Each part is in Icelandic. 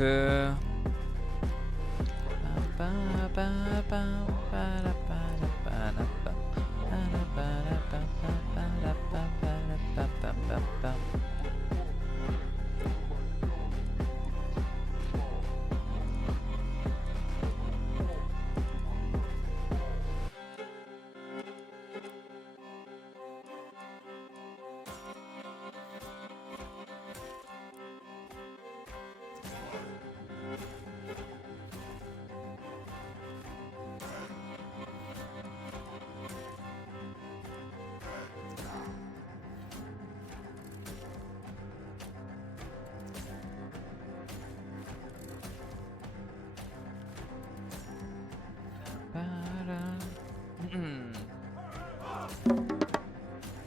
kötü.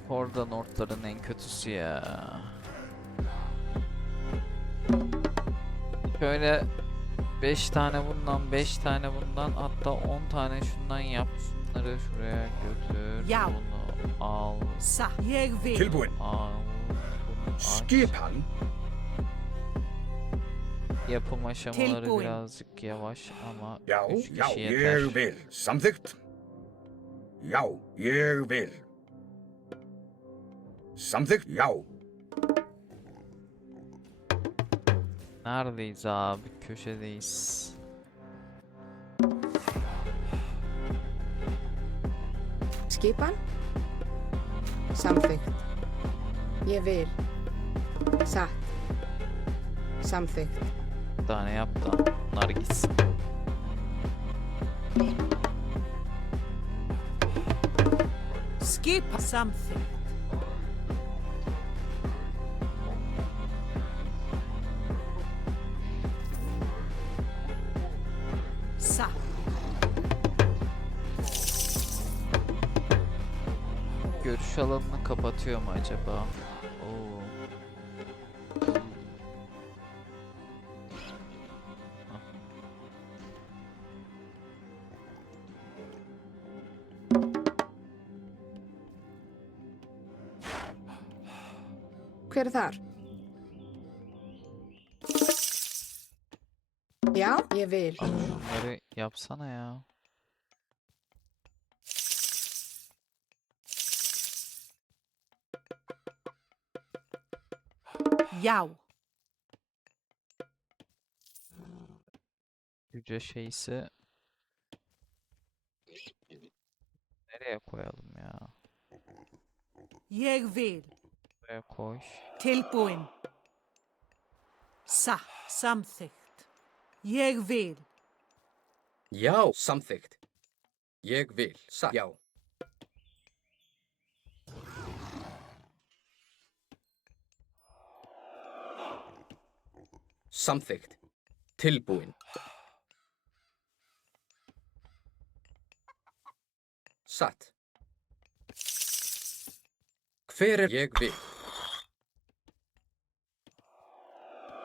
Orada Nordların en kötüsü ya. Şöyle 5 tane bundan, 5 tane bundan, hatta 10 tane şundan yap. Şunları şuraya götür. Ya. Bunu al. Sa. Jeg vil. Tilbúin. Al. Bunu aç. Skipan. Yapım aşamaları Tilbúin. birazcık yavaş ama Já, 3 já, kişi yeter. ég vil. Samþykkt. Já, ég vil. Samþykkt, já. Neredeyiz abi? Köşedeyiz. Skipan? Samþykkt. Ég vil. Satt. Samþykkt. Bir tane yap da bunlar gitsin. Skip something. Sa. Görüş alanını kapatıyor mu acaba? Oo. Hver er þar? Já, ég vil. Şunları yapsana ya. Já. Yüce şeyse nereye koyalım ya? Jeg vil. Buraya koy. Tilbúin. Sa. Samþykkt. Jeg vil. Já, samþykkt. Ég vil. Já. Samþykkt. Tilbúin. Satt. Hver er ég vil?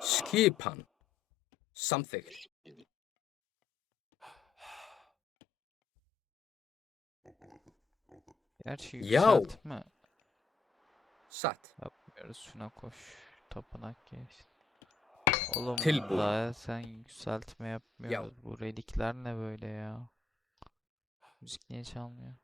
Skipan. Samþykkt. Gerçi Yahu. yükseltme Satt. yapmıyoruz. Şuna koş. Tapınak geç. Oğlum Tilbúin. daha sen yükseltme yapmıyoruz. Bu relikler ne böyle ya? Müzik niye çalmıyor?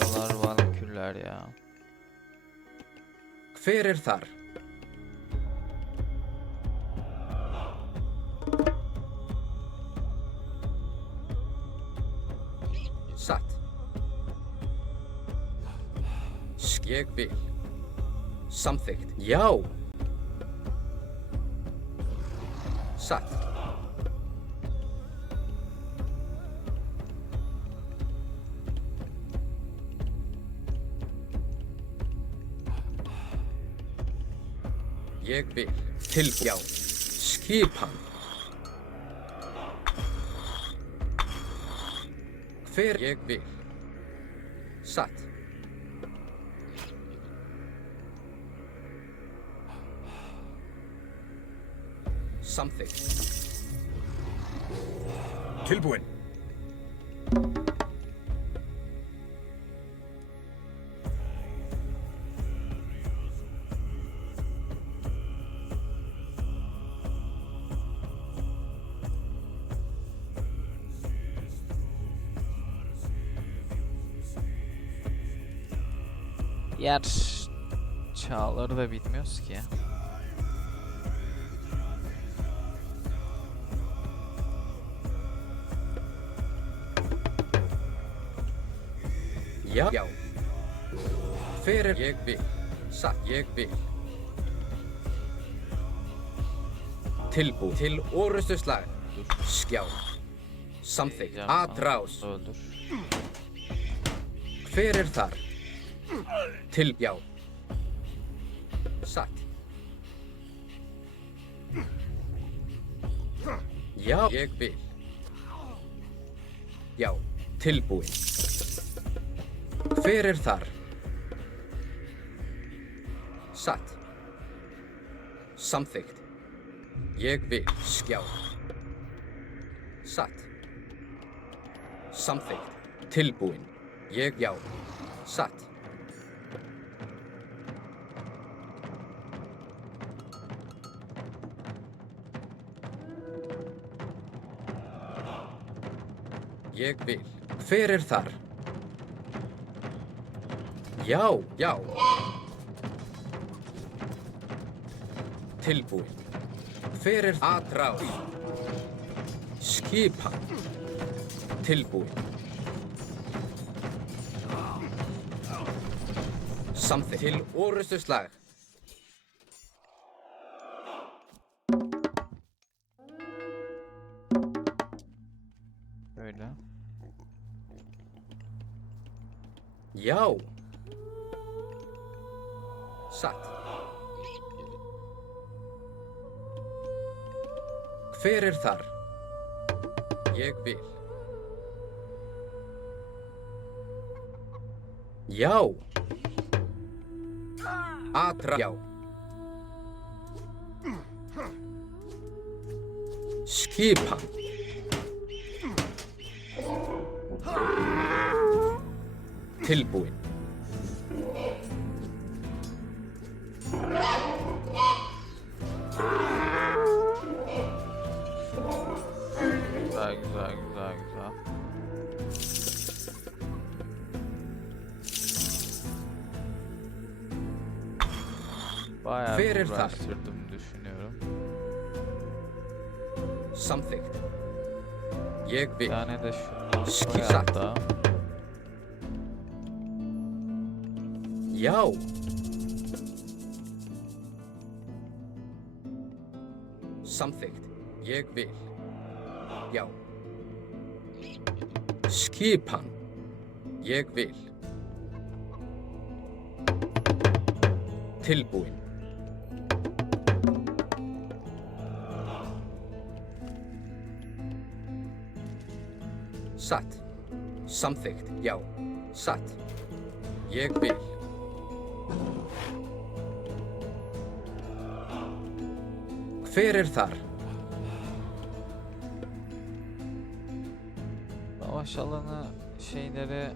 Buralar valküller ya. Hver er þar? Satt. Ég vil. Samþykkt. Já. Satt. Ég vil. Tilbúin. Já. Skipan. Hver ég vil. Satt. Samþykkt. Tilbúin. Yer çağları da bilmiyoruz ki. Já. Já. Hver er ég vil. Satt. Ég vil. Tilbúin. Til orustuslag. Skjá. Samþykkt. Atrás. Öldür. Hver er þar? Til. Já. Satt. Já. Ég vil. Já. Tilbúin. Hver er þar? Satt. Samþykkt. Ég vil. Skjá. Satt. Samþykkt. Tilbúin. Ég. Já. Satt. Ég vil. Hver er þar? Já, já. Tilbúin. Hver er atrás? Skipan. Tilbúin. Samþykkt. Til orustuslag. Öyle. Já. Satt. Hver er þar? Ég vil. Já. Atra. Já. Skipan. Tilbúin. Güzel güzel güzel güzel. Bayağı Verir bir tabii. uğraştırdım düşünüyorum. Samþykkt. Ég Bir vil. tane de şundan Skizat. koyalım da. Já. Samþykkt. Ég vil. Já. Skipan. Ég vil. Tilbúin. Satt. Samþykkt. Já. Satt. Ég vil. Hver er þar? Savaş alanı şeyleri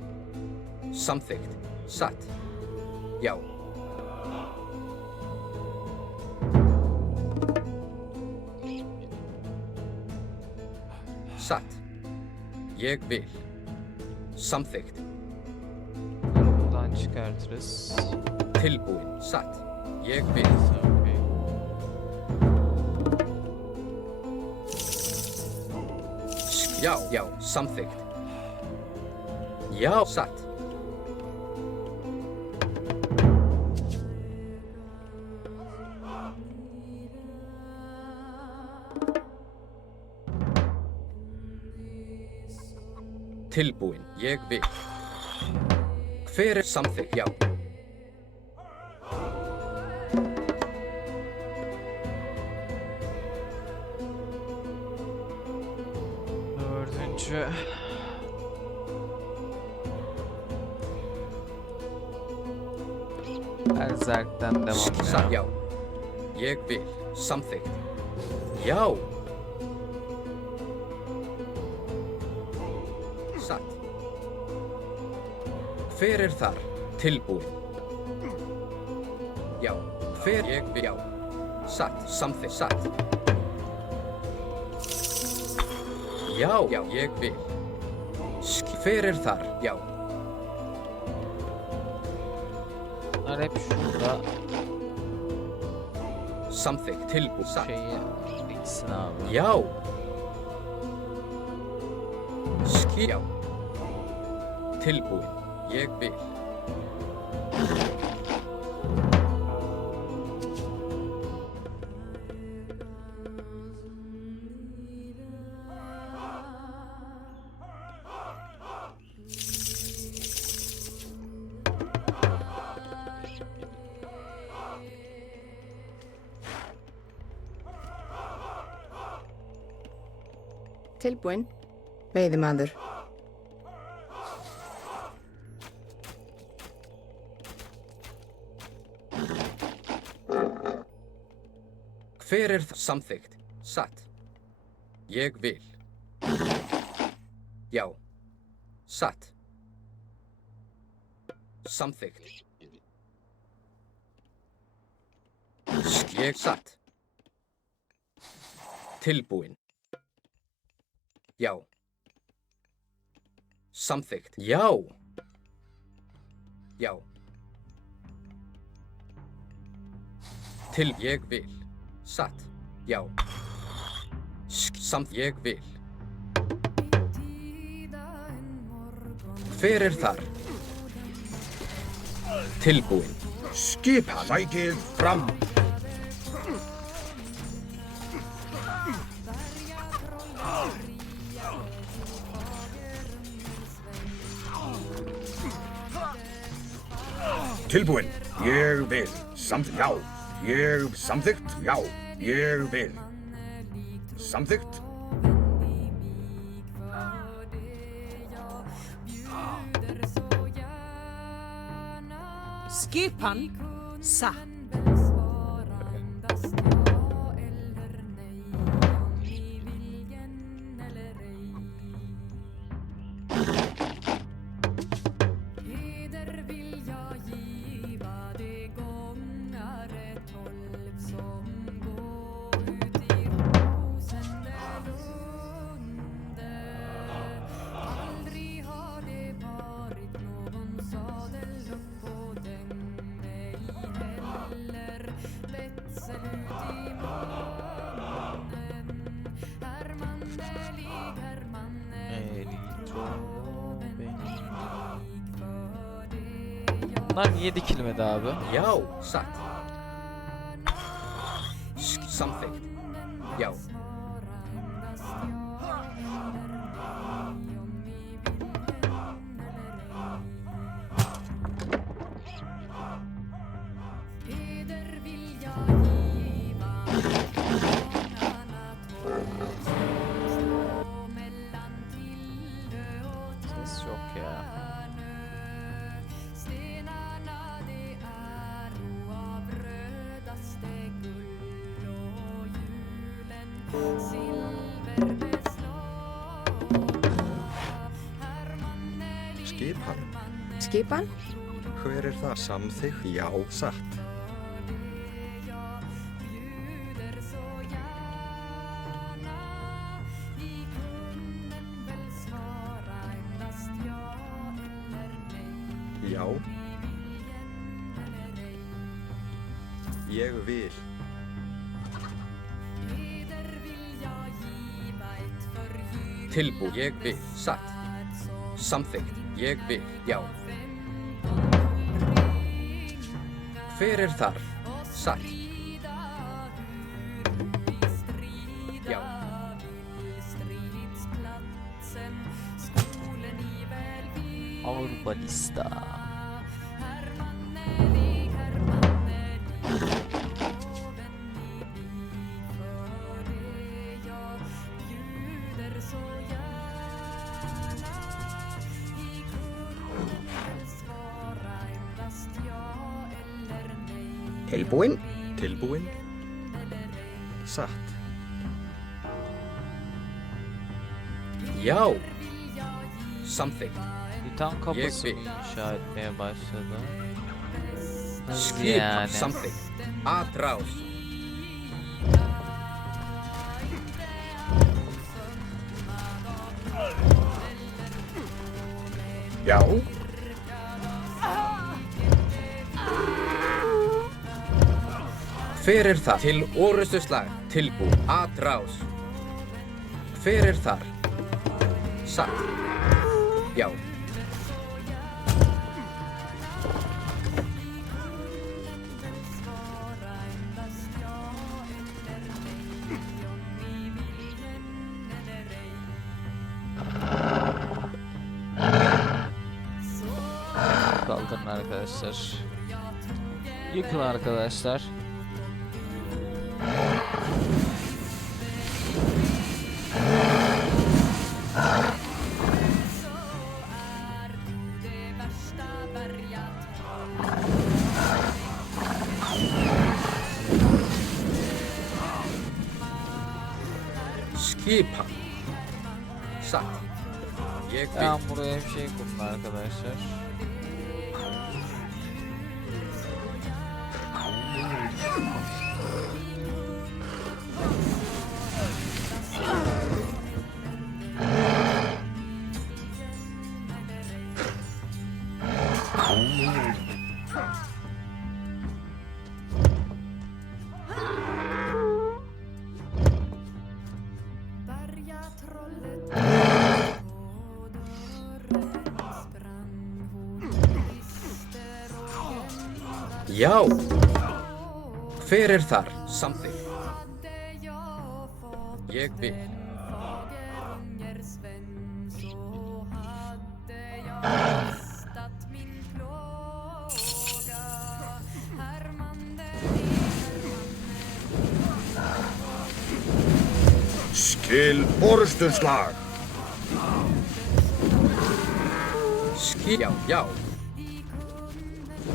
Samþykkt. Satt. Já. Satt. Ég vil. Samþykkt. buradan çıkartırız. Tilbúin. Satt. Ég vil. Okey. Já. Já. Samþykkt. Já. Satt. Tilbúin. Ég vil. Hver er samþykkt? Já. gücü. Berserk'ten devam Satt. ya. Já. Ég vil. Samþykkt. Já. Satt. Hver þar? Tilbúin. Já. Hver ég vil. Já. Satt. Samþykkt. Satt. Já. Já. Ég vil. Hver þar? Já. Bunlar hep şurada Samþykkt. Tilbúin. Satt. şeyi bitsin abi. Já. Já. Tilbúin. Ég vil. Tilbúin. Veiðimaður. Hver það? Samþykkt. Satt. Ég vil. Já. Satt. Samþykkt. Ég satt. Tilbúin. Já. Samþykkt. Já. Já. Ég vil. Satt. Já. Samt ég vil. Hver þar? Tilbúin. Skipan. Sækið fram. Tilbúin. Ég vil. Já. Ég samþykkt. Já. Ég vil. Samþykkt. Skipan satt. Bunlar niye dikilmedi abi? Já. Satt. Samþykkt. Já. Ses yok ya. Skipan. Skipan. Hver það? Samþykkt. Já, satt. Já. Ég vil. Tilbúin. Ég vil. Satt. Samþykkt. Ég vil. Já. Hver þar? Satt. Já. Avrupa lista. Tilbúin. Tilbúin. Satt. Já. Samþykkt. Titan kapısı bir- mı inşa etmeye başladı? Nasıl Skip. yani? Samþykkt. Atrás. Já. Hver er þar? Til orustuslag. Tilbúin. Atrás. Hver er þar? Satt. Já. Kaldırın arkadaşlar. Yıkın arkadaşlar. Skipan. Satt. Ég vil. Ben buraya bir şey kurun arkadaşlar. Já. Hver er þar? Samþykkt. Ég vil. Skil orustuslag. Já, já.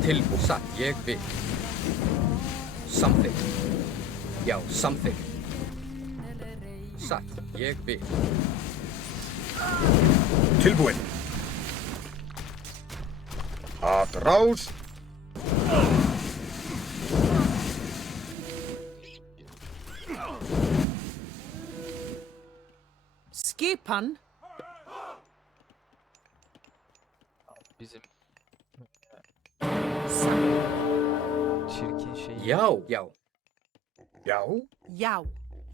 Tilbúin. Satt. Ég vil. Samþykkt. Já, samþykkt. Satt. Ég vil. Tilbúin. Atrás. Skipan. Bizim çirkin şey. Já, já. Já. Já.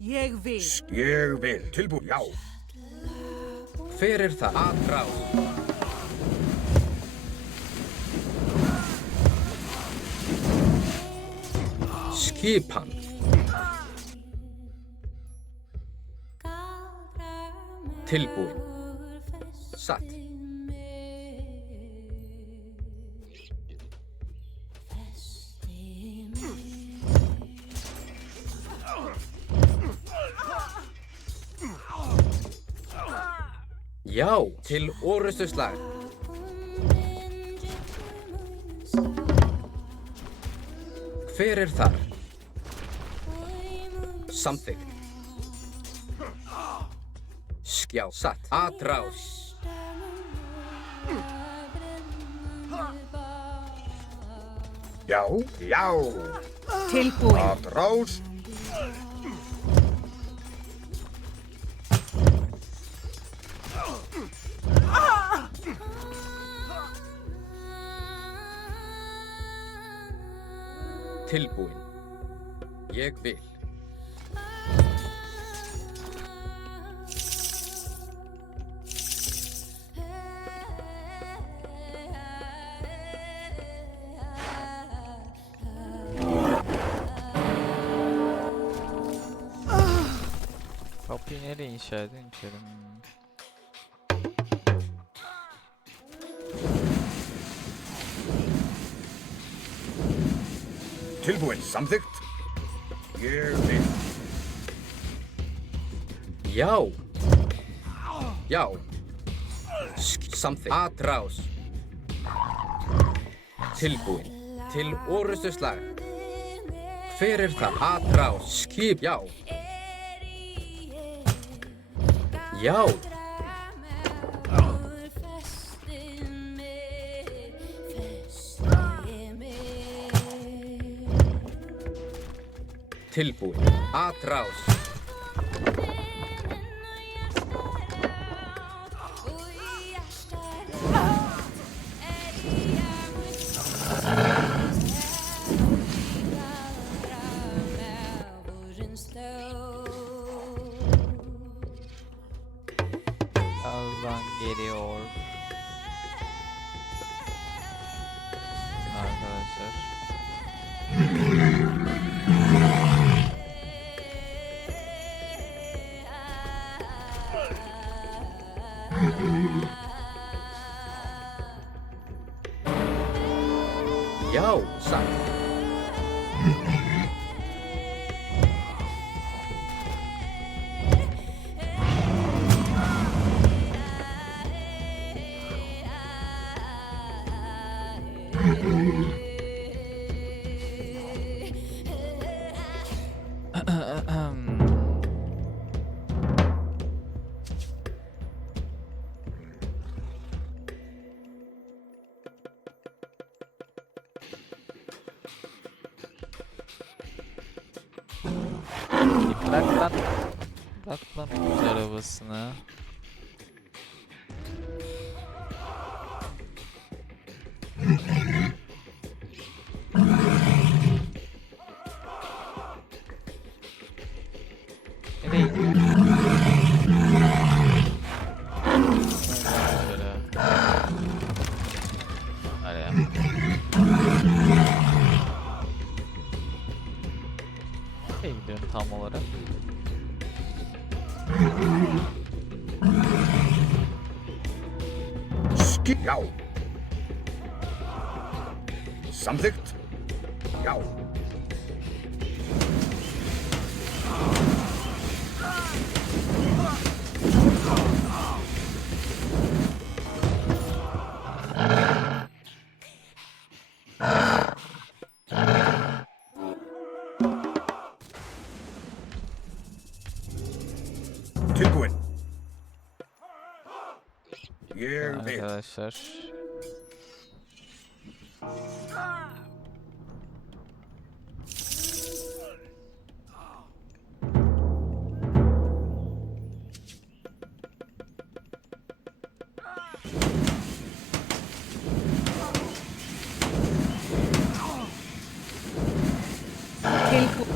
Ég vil. Ég vil. Tilbúin. Já. Hver er þar? Atrás. Skipan. Tilbúin. Satt. Já, til orustuslag. Hver er þar? Samþykkt. Já, satt. Atrás. Já. Já. Tilbúin. Atrás. Tilbúin. Ég vil. Kapıyı nereye inşa edin içerim? Tilbúin. Samþykkt. Ég vil. Já. Já. Samþykkt. Atrás. Tilbúin. Til orustuslag. Fyrir það atrá skip, já. Já. Tilbúin, atrás. Birazdan geliyor. Arkadaşlar. Já, satt. Bırak lan. Bırak lan ucuz arabasını. Nereye gidiyorsun? Şöyle. Araya. Nereye gidiyorsun tam olarak? Skip, já. Samþykkt. Já. Tilbúin. Ég vil. Arkadaşlar. Tilbúin.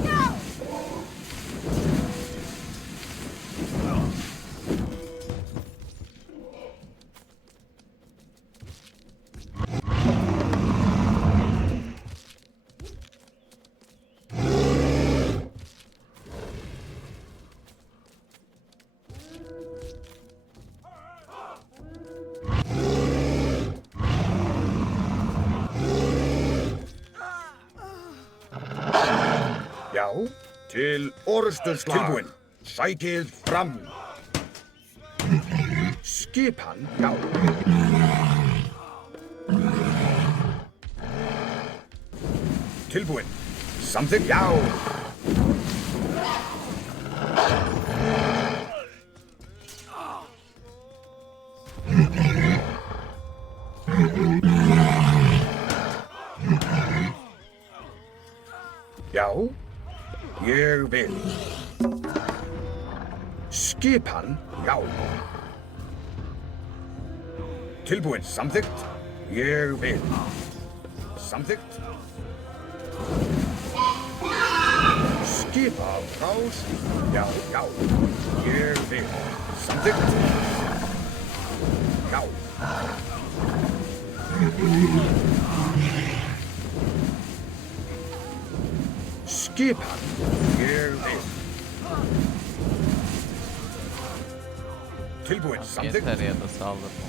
Já. Til orrustuslag. Tilbúin. Sækið fram. Skipan, já. Tilbúin. Samþykkt, já. Já, ég vil. Skipan, já. Tilbúin, samþykkt. Ég vil. Samþykkt. Skipa frás. Já, já. Ég vil. Samþykkt. Já. Skipan, ég vil. Tilbúin, samþykkt. Yeter ya da saldırma.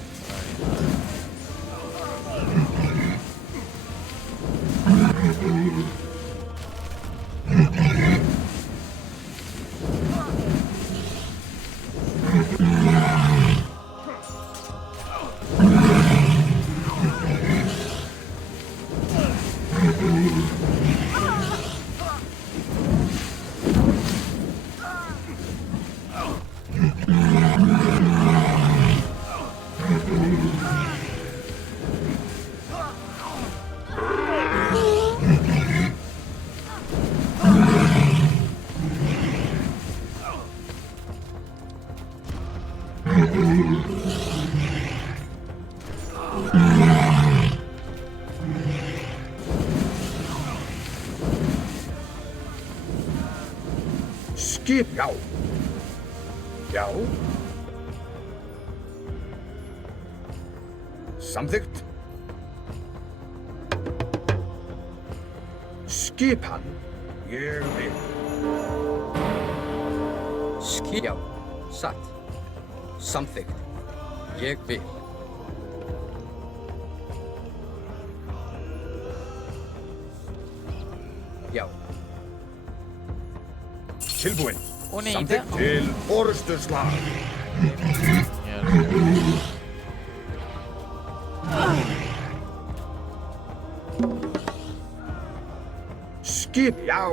Skip, já. Já. Samþykkt. Skipan. Ég vil. Já. Satt. Samþykkt. Ég vil. Já. Tilbúinn. O neydi? Samþykkt til orustuslag. Yani. Skip, já.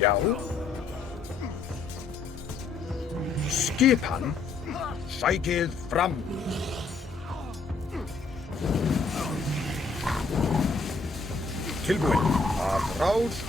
Já. Skipan. Sækið fram. Tilbúinn. Að ráð.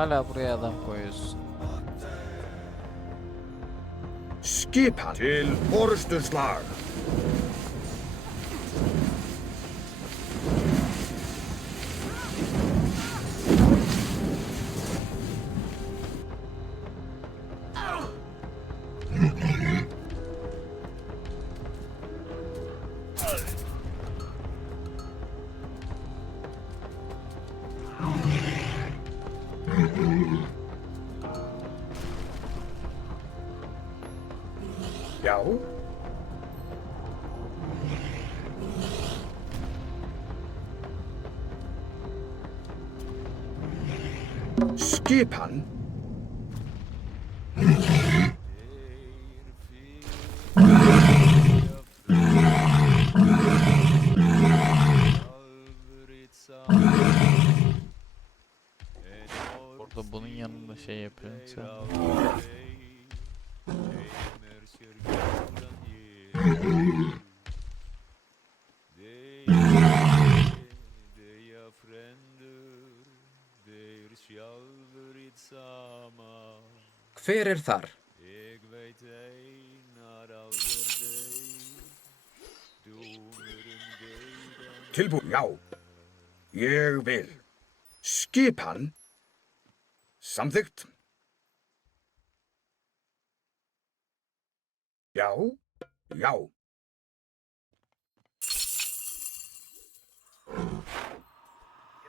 Hala buraya adam koyuyorsun. Skipan til orustuslag. Já. Skipan. Burada bunun yanında şey yapıyorsun. Hver þar? Tilbúinn, já. Ég vil. Skipan. Samþykkt. Já. Já.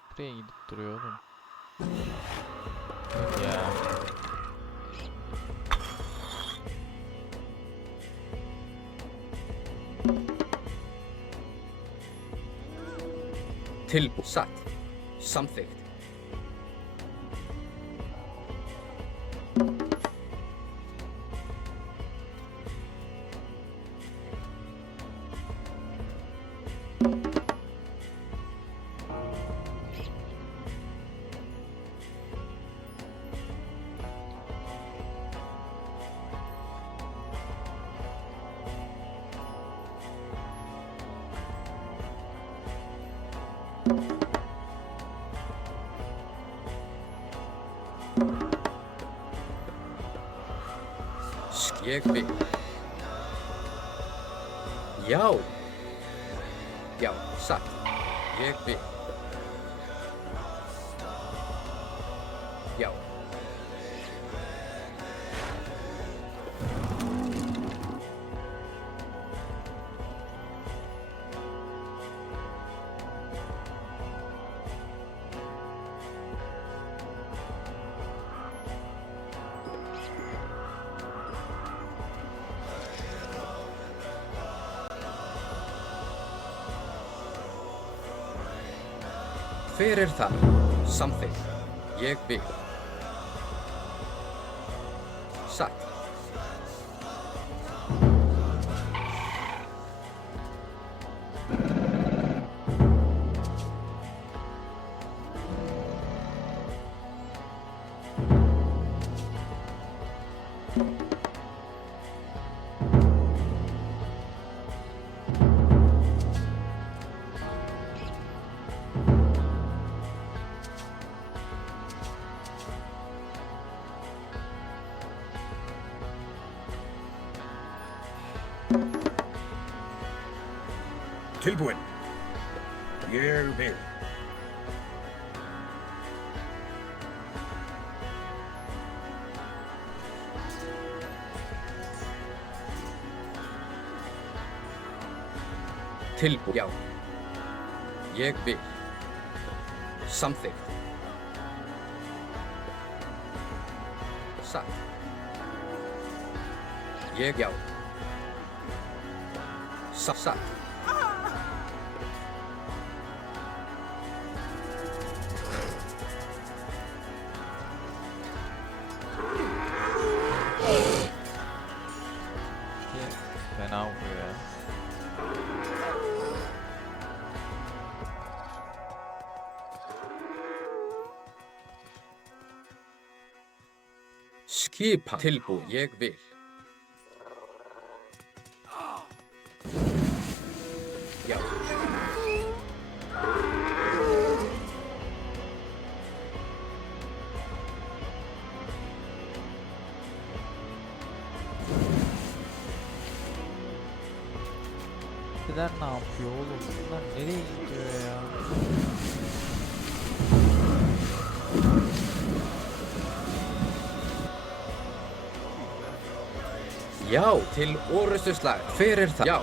Buraya gidip duruyor oğlum. Ya. Satt. Samþykkt. Ég vil. Já. Já, satt. Ég vil. Já. Hver það? Samþykkt. Ég vil. Satt. Tilbúin. Ég vil. Tilbúin. Já. Ég vil. Samþykkt. Satt. Ég já. Satt. Fena vuruyor. Skipa. Tilbúin. Ég vil. Já. Bunlar ne yapıyor oğlum? Bunlar nereye gidiyor ya? Já. Til orustuslag. Hver það? Já.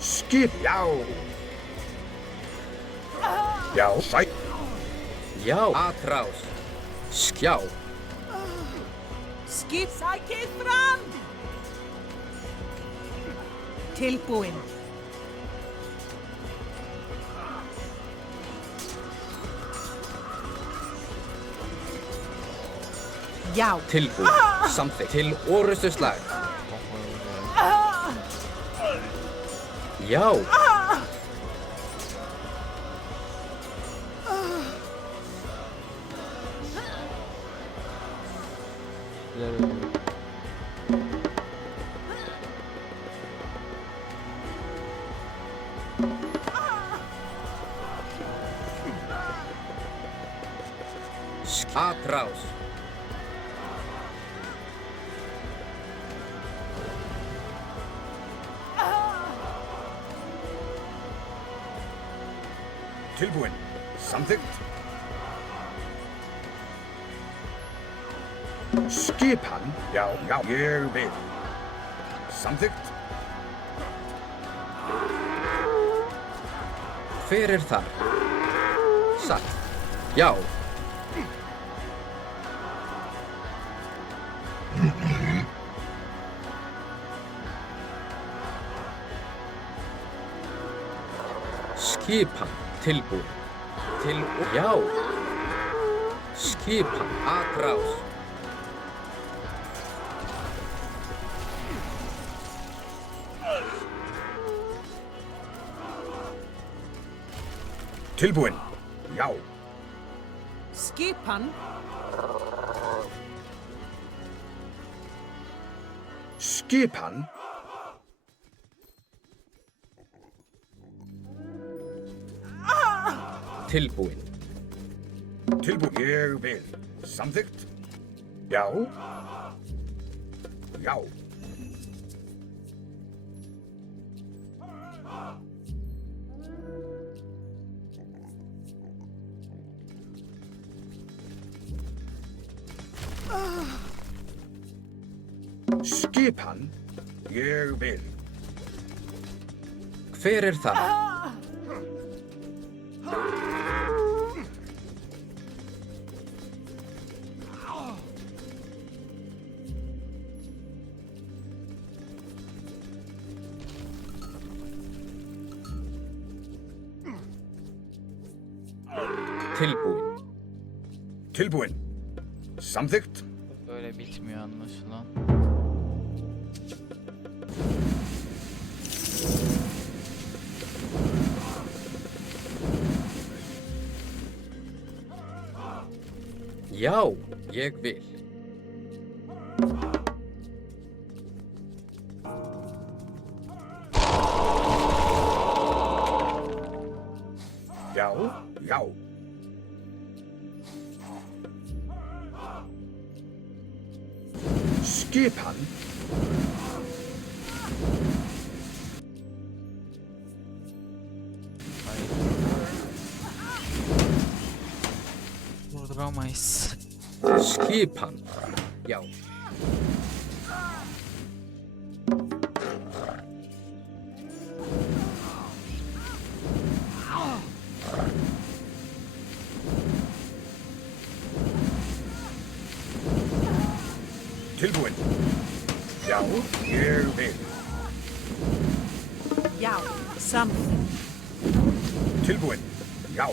Skip. Já. Já, sætt. Já. Atrás. Já. Skip sækið fram! Tilbúin. Já. Tilbúin. Samþykkt. Til orustuslag. Já. Bizler ölüyor. Atrás. Tilbúin. Samþykkt. Skipan. Já, já. Ég vil. Samþykkt. Hver þar? Satt. Já. Skipan. Tilbúin. Já. Skipan. Atrás. Tilbúin. Já. Skipan. Skipan. Tilbúin. Tilbúin. Ég vil. Samþykkt. Já. já. Skipan, ég vil. Hver er það? Tilbúin. Tilbúin. Samþykkt. Böyle bitmiyor anlaşılan. Já, ég vil. Já, já. Skipan, Durduramayız. Skipan. Já. tilbúin. Já, ég vil. Já, something. Tilbúin. Já.